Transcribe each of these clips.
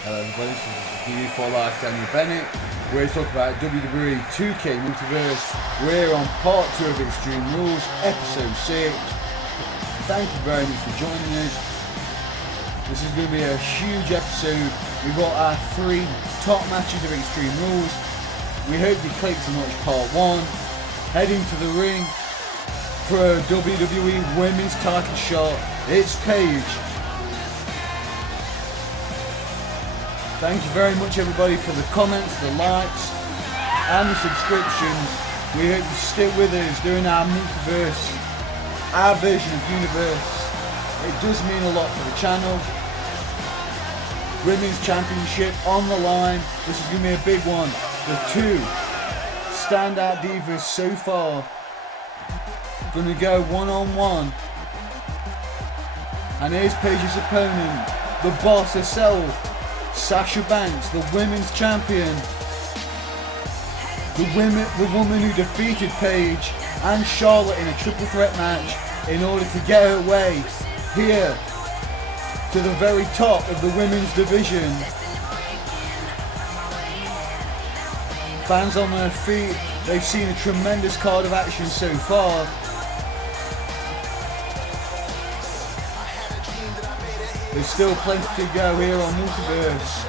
Hello everybody, this is the for Life Daniel Bennett. We're talking about WWE 2k Multiverse. We're on part 2 of Extreme Rules, episode 6. Thank you very much for joining us. This is going to be a huge episode. We've got our 3 top matches of Extreme Rules. We hope you clicked to watch part 1. Heading to the ring for a WWE Women's title shot. It's Paige. Thank you very much everybody for the comments, the likes and the subscriptions. We hope you stick with us doing our multiverse, our version of universe. It does mean a lot for the channel. Women's Championship on the line. This is going to be a big one. The 2 standout divas so far going to go one-on-one. And here's Paige's opponent, the boss herself, Sasha Banks, the women's champion. The woman who defeated Paige and Charlotte in a triple threat match in order to get her way here to the very top of the women's division. Fans on their feet, they've seen a tremendous card of action so far. There's still plenty to go here on Multiverse.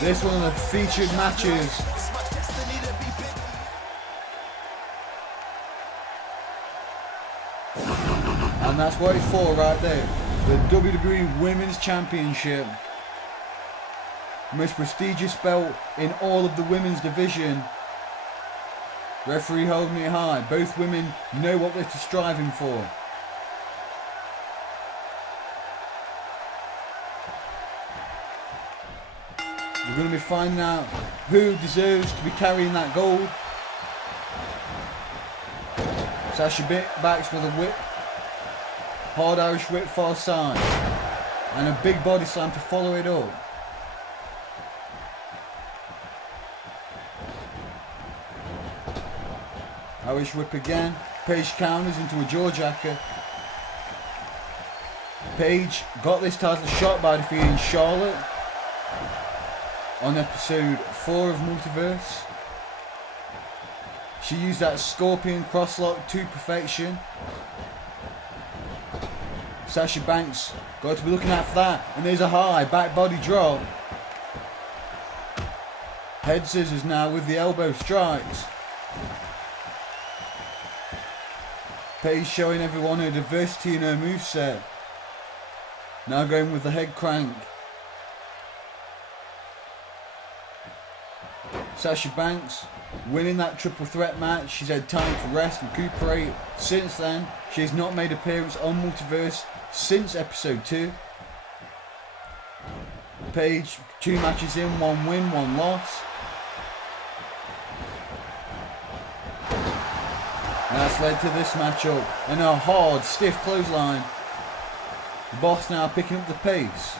This one of the featured matches. And that's what it's for right there. The WWE Women's Championship. Most prestigious belt in all of the women's division. Referee holding it high. Both women know what they're striving for. We're going to be finding out who deserves to be carrying that gold. Sasha Banks with a whip. Hard Irish whip far side. And a big body slam to follow it up. Irish whip again. Paige counters into a jaw-jacker. Paige got this title shot by defeating Charlotte on episode 4 of Multiverse. She used that scorpion crosslock to perfection. Sasha Banks got to be looking out for that, and there's a high back body drop. Head scissors now with the elbow strikes. Paige showing everyone her diversity in her moveset. Now going with the head crank. Sasha Banks winning that triple threat match. She's had time to rest and recuperate. Since then, she has not made an appearance on Multiverse since episode 2. Paige, 2 matches in, 1 win, 1 loss. And that's led to this matchup and a hard, stiff clothesline. The boss now picking up the pace.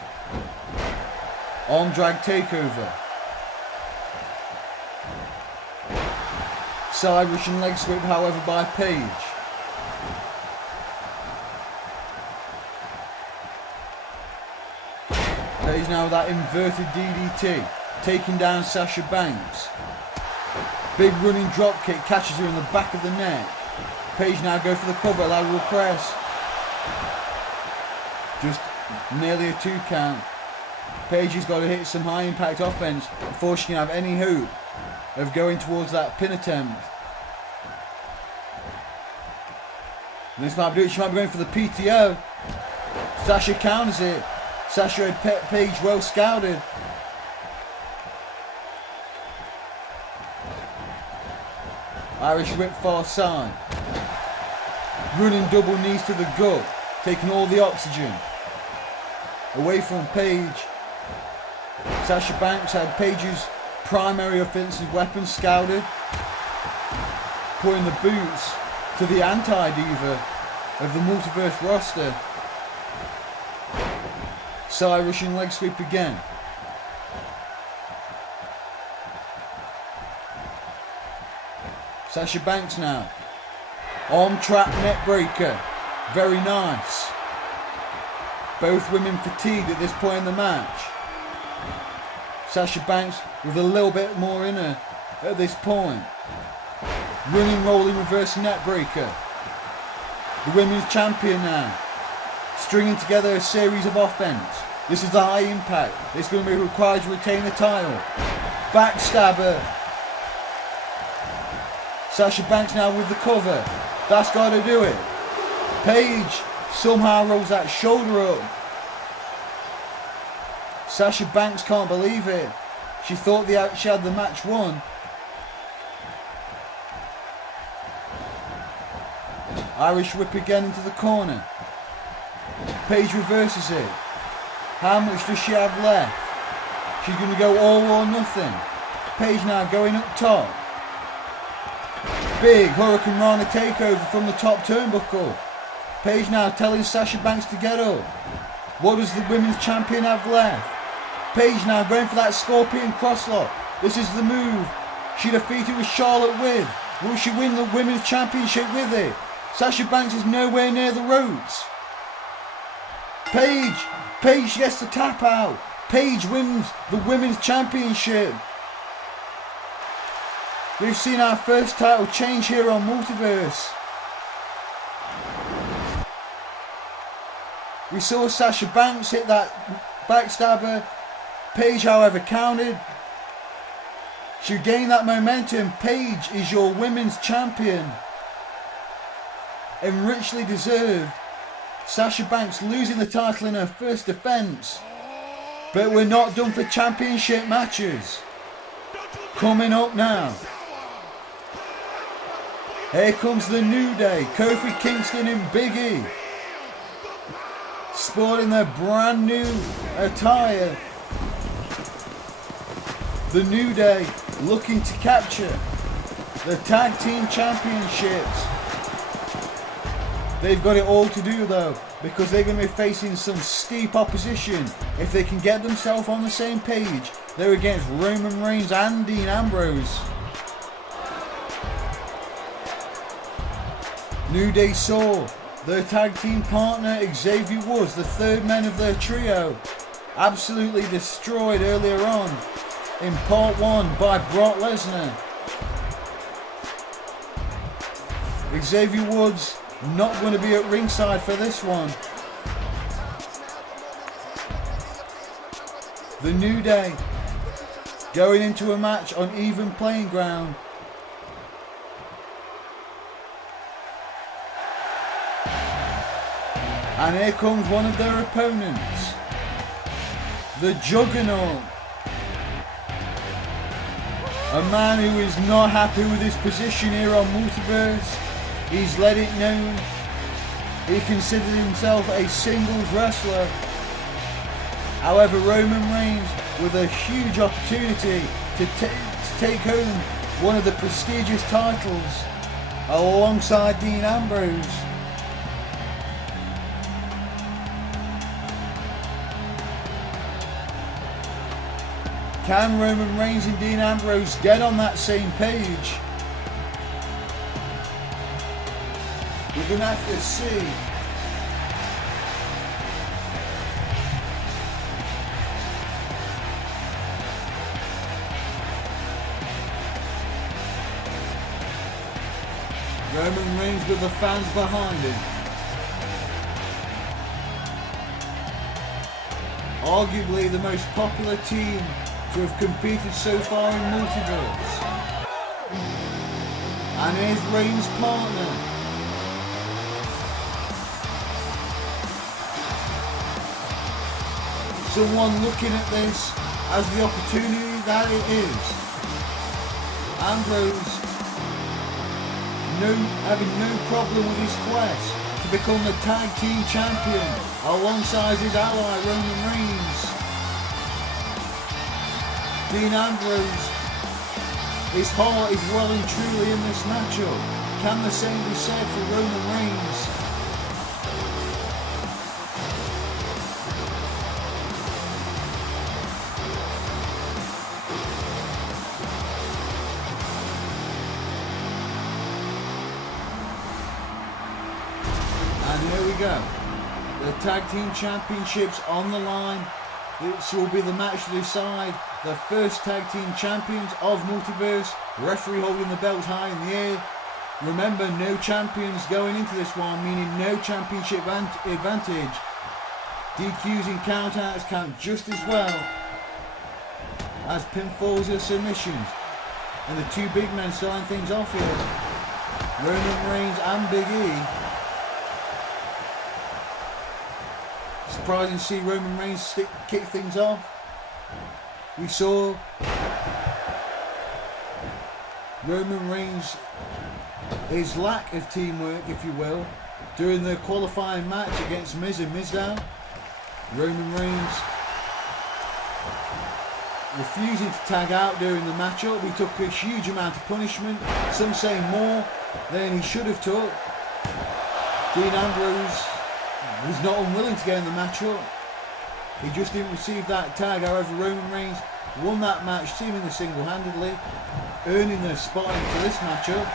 Arm drag takeover. Side Russian leg sweep, however, by Paige. Paige now with that inverted DDT, taking down Sasha Banks. Big running drop kick catches her in the back of the neck. Paige now goes for the cover, lateral press. Just nearly a 2 count. Paige has got to hit some high impact offense before she can have any hope of going towards that pin attempt. This might do it. She might be going for the PTO. Sasha counters it. Sasha had Paige well scouted. Irish whip far side. Running double knees to the gut, taking all the oxygen away from Paige. Sasha Banks had Paige's primary offensive weapon scouted, putting the boots to the anti-diva of the Multiverse roster. Side Russian leg sweep again. Sasha Banks now. Arm trap neck breaker. Very nice. Both women fatigued at this point in the match. Sasha Banks with a little bit more in her at this point. Running, rolling, reverse neck breaker. The women's champion now. Stringing together a series of offense. This is the high impact. It's going to be required to retain the title. Backstabber. Sasha Banks now with the cover. That's got to do it. Paige somehow rolls that shoulder up. Sasha Banks can't believe it. She thought she had the match won. Irish whip again into the corner. Paige reverses it. How much does she have left? She's going to go all or nothing. Paige now going up top. Big Hurricane Rana takeover from the top turnbuckle. Paige now telling Sasha Banks to get up. What does the women's champion have left? Paige now going for that Scorpion crosslock. This is the move she defeated with Charlotte with. Will she win the women's championship with it? Sasha Banks is nowhere near the ropes. Paige gets the tap out. Paige wins the women's championship. We've seen our first title change here on Multiverse. We saw Sasha Banks hit that backstabber. Paige, however, countered. She gained that momentum. Paige is your women's champion. And richly deserved. Sasha Banks losing the title in her first defence. But we're not done for championship matches. Coming up now. Here comes the New Day. Kofi Kingston and Big E. Sporting their brand new attire. The New Day looking to capture the Tag Team Championships. They've got it all to do though, because they're going to be facing some steep opposition. If they can get themselves on the same page, they're against Roman Reigns and Dean Ambrose. New Day saw their tag team partner Xavier Woods, the third man of their trio, absolutely destroyed earlier on in part 1 by Brock Lesnar. Xavier Woods not going to be at ringside for this one. The New Day going into a match on even playing ground. And here comes one of their opponents, the Juggernaut. A man who is not happy with his position here on Multiverse. He's let it known. He considers himself a singles wrestler. However, Roman Reigns with a huge opportunity to take home one of the prestigious titles alongside Dean Ambrose. Can Roman Reigns and Dean Ambrose get on that same page? We're going to have to see. Roman Reigns with the fans behind him. Arguably the most popular team to have competed so far in Multiverse. And here's Reigns' partner. Someone looking at this as the opportunity that it is. Ambrose having no problem with his quest to become the tag team champion alongside his ally Roman Reigns. Dean Ambrose, his heart is well and truly in this matchup. Can the same be said for Roman Reigns? And here we go. The tag team championships on the line. This will be the match to decide the first tag team champions of Multiverse. Referee holding the belts high in the air. Remember, no champions going into this one, meaning no championship advantage. DQs and countouts count just as well as pinfalls or submissions. And the two big men starting things off here, Roman Reigns and Big E. Surprising to see Roman Reigns kick things off. We saw Roman Reigns, his lack of teamwork, if you will, during the qualifying match against Miz and Mizdow. Roman Reigns refusing to tag out during the matchup. He took a huge amount of punishment, some say more than he should have took. Dean Ambrose was not unwilling to get in the matchup. He just didn't receive that tag. However, Roman Reigns won that match seemingly single-handedly, earning their spot into this matchup.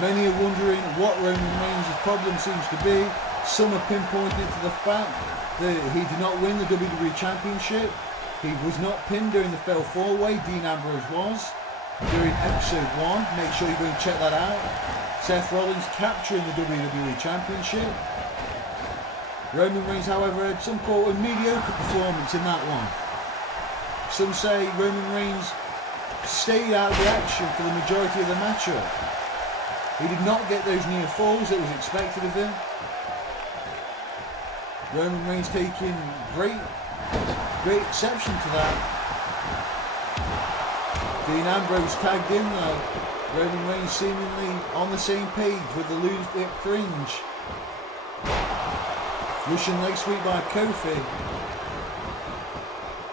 Many are wondering what Roman Reigns' problem seems to be. Some are pinpointing to the fact that he did not win the WWE Championship. He was not pinned during the Fatal 4-Way. Dean Ambrose was during episode 1. Make sure you go and check that out. Seth Rollins capturing the WWE Championship. Roman Reigns, however, had some call a mediocre performance in that one. Some say Roman Reigns stayed out of the action for the majority of the matchup. He did not get those near falls that was expected of him. Roman Reigns taking great exception to that. Dean Ambrose tagged in though. Roman Reigns seemingly on the same page with the loose hip fringe. Russian leg sweep by Kofi.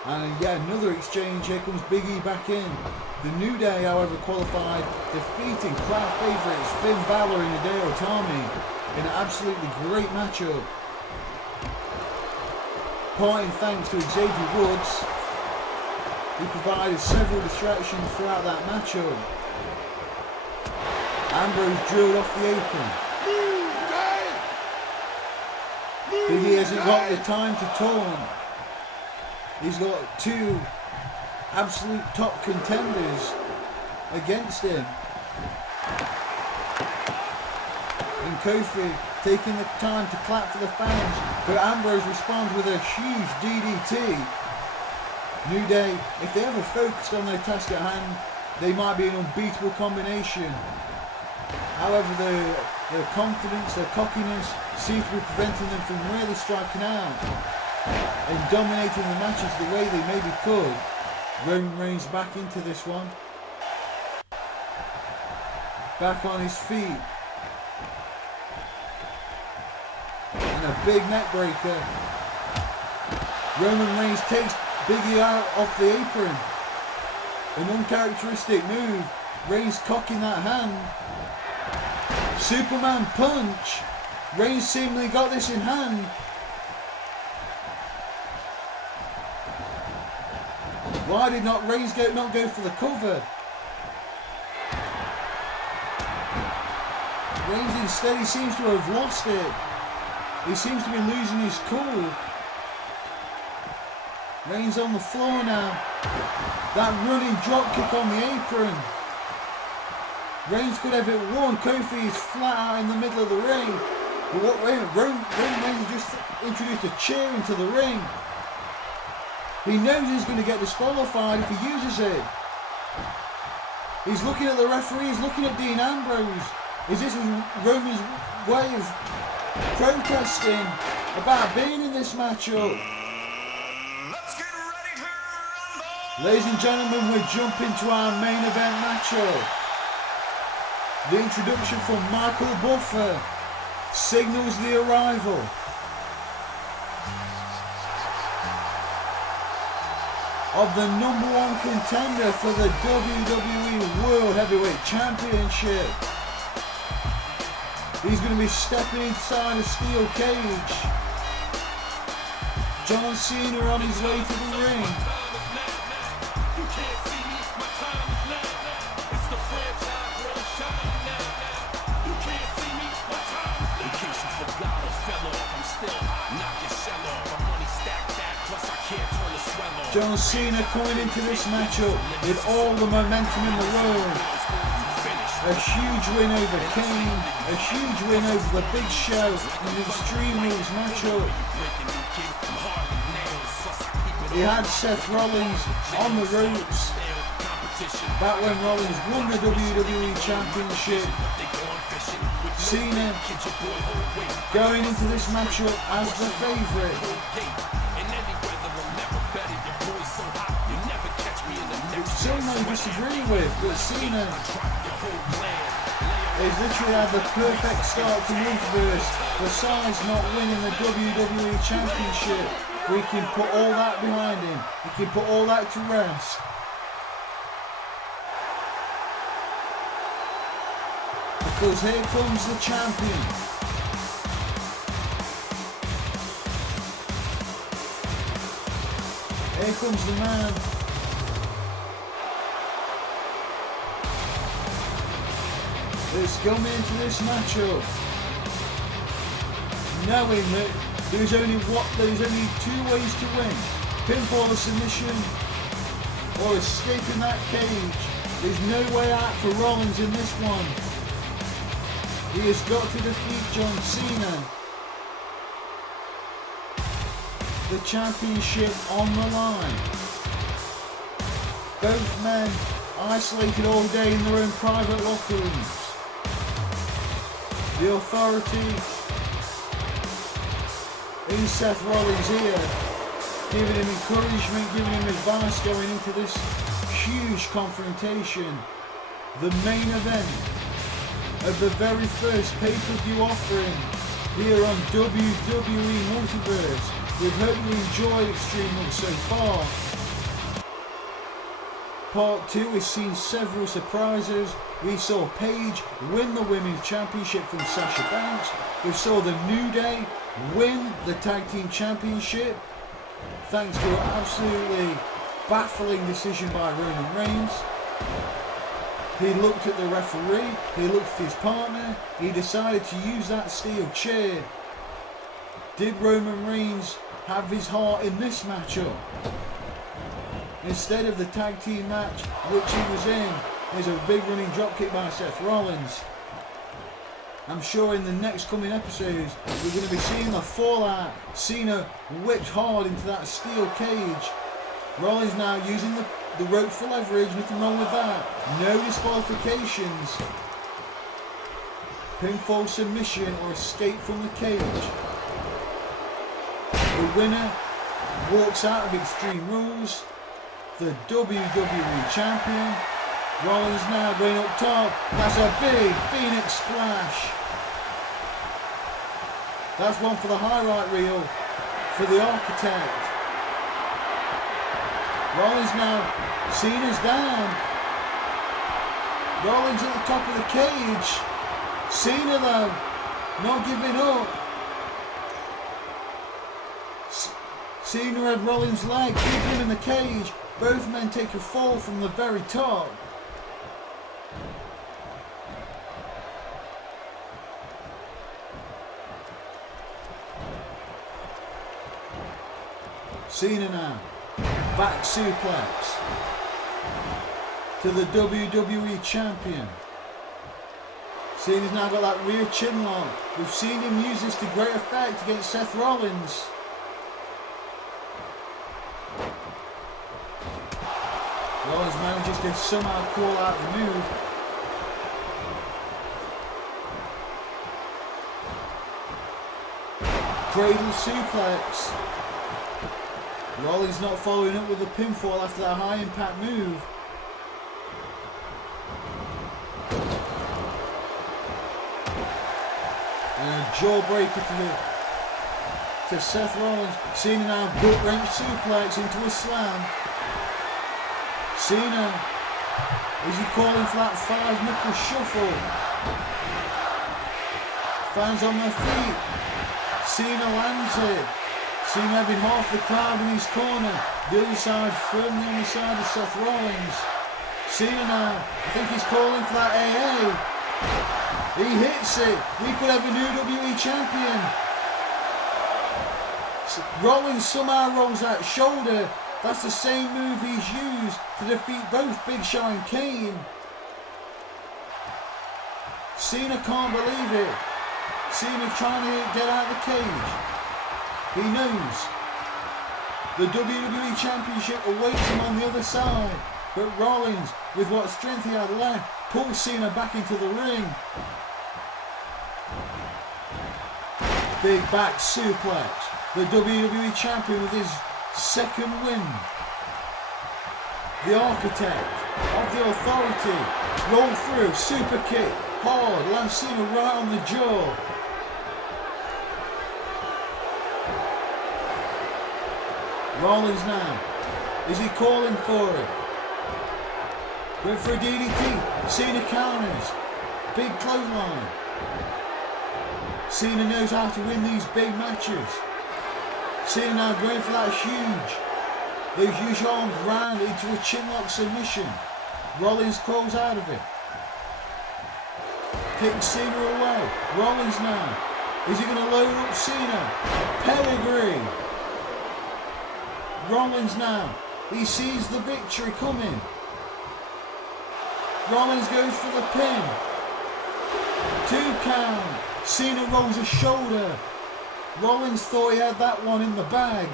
And yeah, another exchange. Here comes Big E back in. The New Day, however, qualified, defeating crowd favourites Finn Balor and Hideo Itami in an absolutely great matchup. Parting thanks to Xavier Woods, who provided several distractions throughout that matchup. Ambrose drilled off the apron. Big E hasn't got the time to taunt. He's got two absolute top contenders against him. And Kofi taking the time to clap for the fans, but Ambrose responds with a huge DDT. New Day, if they ever focused on their task at hand, they might be an unbeatable combination. However, their confidence, their cockiness seems to be preventing them from really striking out and dominating the matches the way they maybe could. Roman Reigns back into this one. Back on his feet. And a big neck breaker. Roman Reigns takes Big E out off the apron. An uncharacteristic move. Reigns cocking that hand. Superman punch. Reigns seemingly got this in hand. Why did not Reigns not go for the cover? Reigns instead, he seems to have lost it. He seems to be losing his cool. Reigns on the floor now. That running drop kick on the apron. Reigns could have it won. Kofi is flat out in the middle of the ring. But what Roman Reigns just introduced a chair into the ring. He knows he's going to get disqualified if he uses it. He's looking at the referee, he's looking at Dean Ambrose. Is this Roman's way of protesting about being in this matchup? Let's get ready to rumble! Ladies and gentlemen, we're jumping to our main event matchup. The introduction from Michael Buffer signals the arrival of the #1 contender for the WWE World Heavyweight Championship. He's going to be stepping inside a steel cage. John Cena on his way to the ring. In case you forgot or fell off, John Cena coming into this matchup with all the momentum in the world. A huge win over Kane, a huge win over the Big Show in the Extreme Rules matchup. He had Seth Rollins on the ropes back when Rollins won the WWE Championship. Cena going into this matchup as the favourite. Some may disagree with, but Cena has literally had the perfect start to Multiverse. Besides not winning the WWE Championship, we can put all that behind him. We can put all that to rest. Because here comes the champion. Here comes the man. Let's go into this matchup knowing that there's only two ways to win: pinfall or submission, or escaping that cage. There's no way out for Rollins in this one. He has got to defeat John Cena. The championship on the line. Both men isolated all day in their own private locker rooms. The authority in Seth Rollins' ear, giving him encouragement, giving him advice going into this huge confrontation. The main event of the very first pay-per-view offering here on WWE Multiverse. We hope you enjoyed Extreme Rules so far. Part 2 has seen several surprises. We saw Paige win the Women's Championship from Sasha Banks. We saw the New Day win the Tag Team Championship thanks to an absolutely baffling decision by Roman Reigns. He looked at the referee, he looked at his partner, he decided to use that steel chair. Did Roman Reigns have his heart in this matchup? Instead of the tag team match which he was in, there's a big running dropkick by Seth Rollins. I'm sure in the next coming episodes we're going to be seeing the fallout. Cena whipped hard into that steel cage. Rollins now using the rope for leverage, nothing wrong with that. No disqualifications. Pinfall submission or escape from the cage. The winner walks out of Extreme Rules, the WWE Champion. Rollins now going up top. That's a big Phoenix splash. That's one for the highlight reel for the Architect. Rollins now, Cena's down. Rollins at the top of the cage. Cena though, not giving up. Cena had Rollins' leg, keeping him in the cage. Both men take a fall from the very top. Cena now, back suplex to the WWE Champion. Cena's now got that rear chin lock. We've seen him use this to great effect against Seth Rollins. Rollins manages to somehow call out the move. Cradle suplex. Rollins not following up with a pinfall after that high impact move. And a jawbreaker to Seth Rollins. Cena now gut wrench suplex into a slam. Cena, is he calling for that 5-knuckle shuffle? Fans on their feet. Cena lands it. Cena having half the crowd in his corner. The other side firmly on the side of Seth Rollins. Cena now, I think he's calling for that AA. He hits it. We could have a new WWE champion. Rollins somehow rolls that shoulder That's the same move he's used to defeat both Big Show and Kane. Cena can't believe it. Cena trying to get out of the cage. He knows the WWE Championship awaits him on the other side. But Rollins, with what strength he had left, pulls Cena back into the ring. Big back suplex. The WWE Champion with his second win. The architect of the authority. Roll through, super kick. Hard, lands Cena right on the jaw. Rollins now. Is he calling for it? Went for a DDT. Cena counters. Big clothesline. Cena knows how to win these big matches. Cena now going for that huge. Those huge arms round into a chinlock submission. Rollins crawls out of it. Takes Cena away. Rollins now. Is he going to load up Cena? Pedigree. Rollins now. He sees the victory coming. Rollins goes for the pin. 2 count. Cena rolls his shoulder. Rollins thought he had that one in the bag.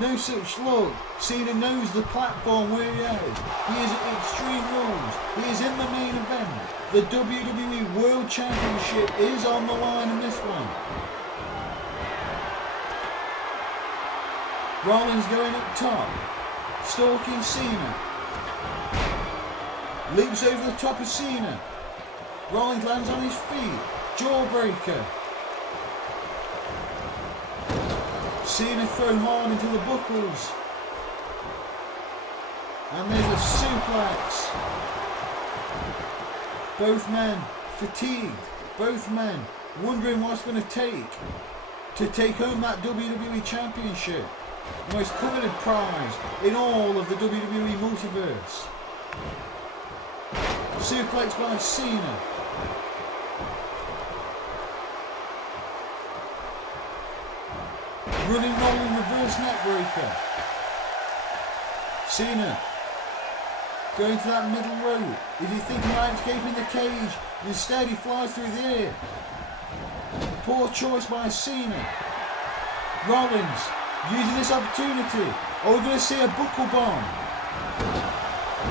No such luck. Cena knows the platform where he is. He is at Extreme Rules. He is in the main event. The WWE World Championship is on the line in this one. Rollins going up top. Stalking Cena. Leaps over the top of Cena. Rollins lands on his feet. Jawbreaker. Cena thrown hard into the buckles. And there's a suplex. Both men fatigued. Both men wondering what it's going to take home that WWE Championship. The most coveted prize in all of the WWE multiverse. Suplex by Cena. Running rolling reverse neckbreaker. Cena going to that middle rope. Is he thinking about escaping the cage? Instead he flies through the air. Poor choice by Cena. Rollins using this opportunity. Are we going to see a buckle bomb?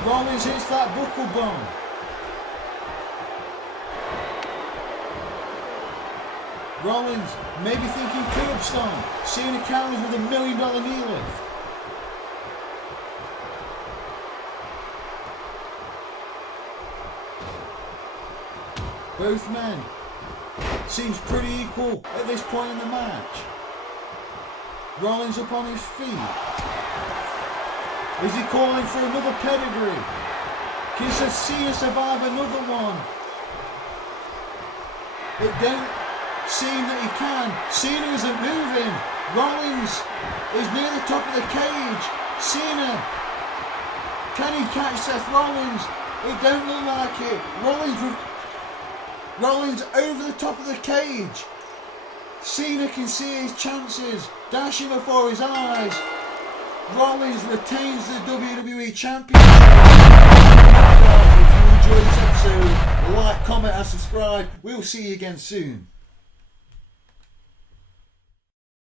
Rollins hits that buckle bomb. Rollins maybe thinking curb stomp. Cena counters with $1 million knee lift. Both men seems pretty equal at this point in the match. Rollins up on his feet. Is he calling for another pedigree? Can Cena survive another one? It don't seem that he can. Cena isn't moving. Rollins is near the top of the cage. Cena, can he catch Seth Rollins? It don't look like it. Rollins over the top of the cage. Cena can see his chances dashing before his eyes. Rollins retains the WWE Championship. If you enjoyed this episode, like, comment and subscribe. We'll see you again soon.